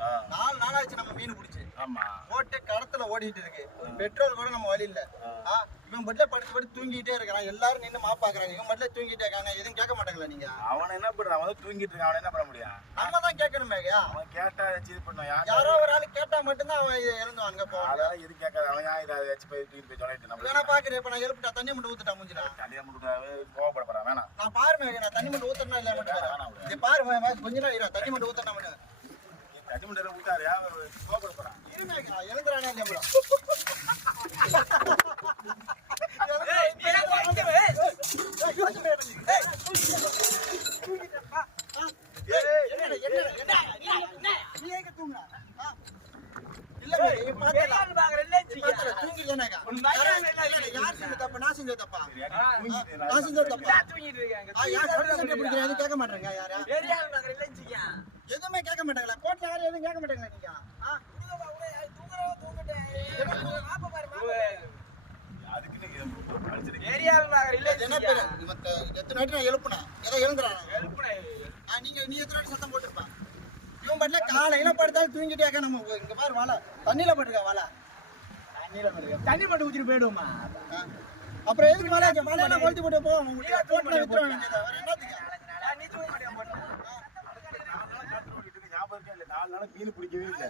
ஆ. நாலு நாளாச்சு நம்ம மீன் பிடிச்சி. ஆமா. போட்டு கடத்துல ஓடிட்டு இருக்கு. பெட்ரோல் கூட நம்ம வழி இல்ல இவன் மட்டும் படுத்து படுத்து தூங்கிட்டே இருக்கிறான். எல்லாரும் நின்னு மாப்பாக்குறாங்க இவன் மட்டும் தூங்கிட்டே இருக்காங்க. எதுவும் கேட்க மாட்டாங்களா நீங்க. அவன் என்ன பண்றான்? அவன் தூங்கிட்டு இருக்கான். அவன் என்ன பண்ண முடியும்? நம்ம தான் கேட்கணும் மேகயா அவன் கேட்டா இது பண்ணுவான் யார் ஒரு ஆள் கேட்டா மட்டும்தான் அவன் எழுந்து அங்க போவான். அதெல்லாம் எது கேட்காத. அவன் ஏன் இதை போய் தூக்கிட்டு போய் சொல்லிட்டு நம்ம வேணா பாக்குறேன். இப்ப நான் எழுப்பிட்டா தண்ணி மட்டும் ஊத்துட்டா முடிஞ்சிடா தனியாக மட்டும் கோவப்பட போறான். வேணாம். நான் பாரு மேகயா நான் தண்ணி மட்டும் ஊத்துறேன் இல்ல மட்டும். வேணாம். பாரு கொஞ்ச நேரம் தண்ணி மட்டும் ஊத்துறேன் மட்டும். ஊட்டாரு அவன் கோவப்பட போறான் எழுந்துறானே இல்லையா பிடிக்கிறேன், எதுவும் கேட்க மாட்டாங்களா எதுவும் கேட்க மாட்டாங்களா நீங்க. என்ன எத்தனை வாட்டி நான் எழுப்புனேன்? ஏதோ எழுந்துறானா. நீங்க நீ எத்தனை வாட்டி சத்தம் போட்டிருப்ப? இவன் பாட்டுல காலையில படுத்தாலும் தூங்கிட்டே நம்ம இங்க பாரு வாழை. தண்ணியில பட்டுருக்க வாழை? தண்ணி மட்டும் ஊத்திட்டு போயிடுவோமா. அப்புறம் எதுக்கு வாழை வாழையெல்லாம் கொளுத்தி போட்டு போவோம் உங்களுக்கு போட்டு நாலு நாலு நாள் மீன் பிடிக்கவே இல்லை.